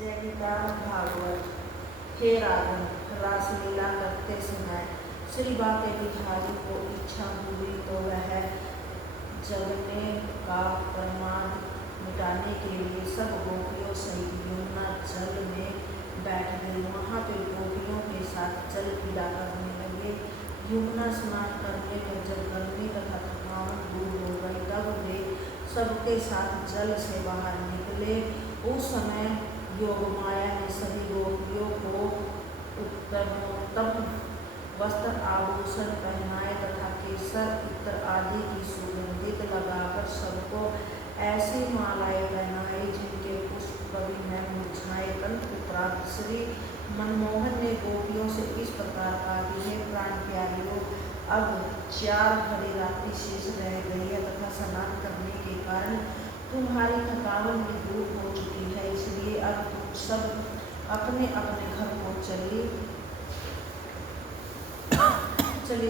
जय गीता भागवत। हे रावण, रासलीला करते समय श्री बाके बिहारी को इच्छा हुई तो वह जगने का प्रमाद मिटाने के लिए सब गोपियों सहित यमुना जल में बैठ गई। वहाँ पे गोपियों के साथ जल पीला करने लगे। यमुना स्नान करने पर जब गर्मी तथा थकान दूर हो गई तब वे सबके साथ जल से बाहर निकले। उस समय योग माया ने सभी गोपियों को उत्तमोत्तम वस्त्र आभूषण पहनाए तथा केसर इत्र आदि की सुगंधित लगाकर सबको ऐसी मालाएं पहनाई जिनके पुष्प कभी न मुरझाए। तदुपरांत श्री मनमोहन ने गोपियों से इस प्रकार कहा कि हे प्राण प्यारियों, अब 4 घड़ी रात्रि शेष रह गई है तथा स्नान करने के कारण तुम्हारी थकावट भी दूर हो चुकी है, इसलिए अब तुम सब अपने अपने घर को चले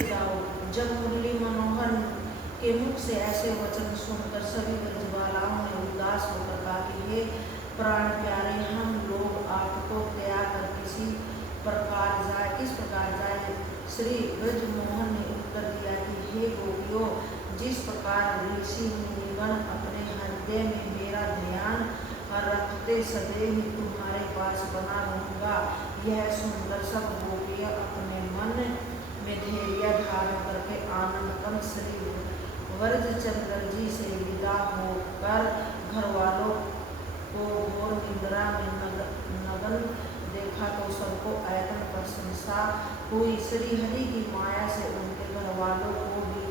जाओ। जब मुरली मनोहर के मुख से ऐसे वचन सुनकर सभी ब्रजबालाओं ने उदास होकर कहा कि हे प्राण प्यारे, हम लोग आपको त्याग कर किस प्रकार जाए। श्री ब्रजमोहन ने उत्तर दिया कि हे गोपियों, जिस प्रकार ऋषि मुनिगण अपने हृदय में मेरा ध्यान रखते सदैव ही तुम्हारे पास बना रहूंगा, यह सुनकर सब गोपियां अपने मन में धैर्य धारण करके आनंदतम श्री व्रजचंद्र जी से विदा होकर घर वालों को घोर निद्रा में नग्न देखा तो सबको ऐतन प्रशंसा हुई। श्री हरि की माया से उनके घर वालों को भी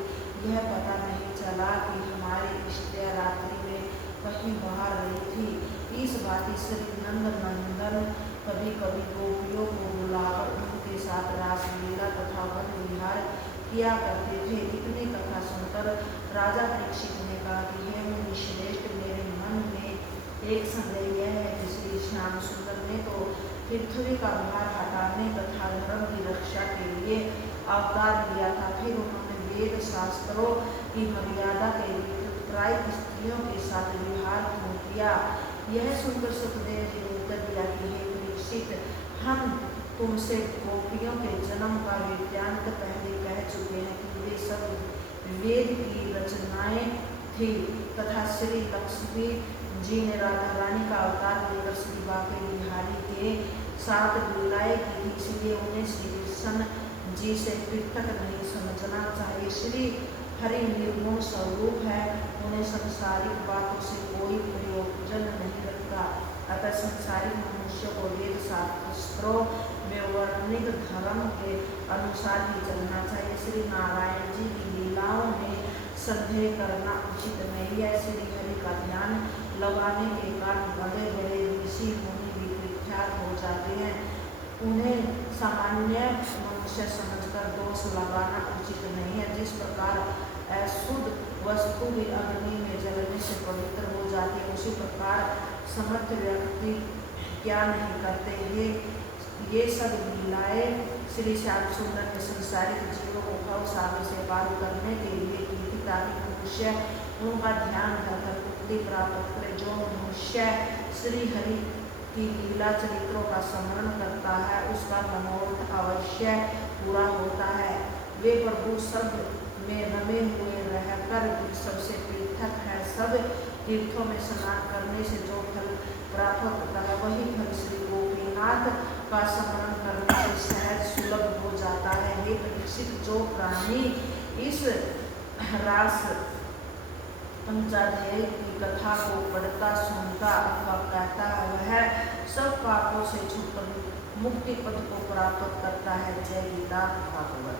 यह पता नहीं चला कि हमारी इष्टिया रात्रि में कहीं बाहर रही थी। इस बात श्री नंद नंदन कभी कभी गोपियों को बुलाकर उनके साथ रासलीला तथा वन विहार किया करते थे। इतनी कथा सुनकर राजा परीक्षित ने कहा कि हे मुनि श्रेष्ठ, मेरे मन में एक संदेह यह है कि श्री श्याम सुंदर ने तो पृथ्वी का भार हटाने तथा धर्म की रक्षा के लिए अवतार लिया था, फिर उन्होंने वेद शास्त्रों की मर्यादा के लिए प्राय स्त्रियों के साथ विहार क्यों किया। यह सुनकर सुखदेव जी ने उत्तर दिया कि हे परीक्षित, हम तुमसे गोपियों के जन्म का वृत्तांत पहले कह चुके हैं कि वे सब वेद की रचनाएं थी तथा श्री लक्ष्मी जी ने राधा रानी का अवतार लेकर श्री बाके बिहारी के साथ लीलाएं की थी, इसलिए उन्हें श्री कृष्ण जी से पृथक नहीं समझना चाहिए। श्री हरि निर्गुण स्वरूप है, उन्हें संसारिक बातों से कोई प्रयोजन नहीं रखता, अतः संसारिक मनुष्य को वेद शास्त्रों में वर्णित धर्म के अनुसार ही चलना चाहिए। श्री नारायण जी की लीलाओं में संदेह करना उचित नहीं है। श्री हरि का ध्यान लगाने के कारण बड़े बड़े ऋषि मुनि भी विख्यात हो जाते हैं, उन्हें सामान्य मनुष्य समझकर दोष लगाना उचित नहीं है। जिस प्रकार अशुद्ध वस्तु भी अग्नि में जलने से पवित्र हो जाती है, उसी प्रकार समर्थ व्यक्ति क्या नहीं करते। ये सब लीलाएं श्री श्याम सुंदर ने संसारिक जीवों को भव सागर से पार करने के लिए की थी, ताकि मनुष्य उनका ध्यान धरकर मुक्ति प्राप्त करे। जो मनुष्य श्री हरि की लीला चरित्रों का स्मरण करता है, उसका मनोरथ अवश्य पूरा होता है। वे प्रभु सब में रमे हुए रहकर सबसे पृथक है। सब तीर्थों में स्नान करने से जो फल प्राप्त होता है, वही फल श्री गोपीनाथ का स्मरण करने से सहज सुलभ हो जाता है। हे परीक्षित, जो प्राणी इस रास पंचाध्याय की कथा को पढ़ता सुनता अथवा कहता है, वह सब पापों से छूटकर मुक्ति पद को प्राप्त करता है। जय गीता भागवत।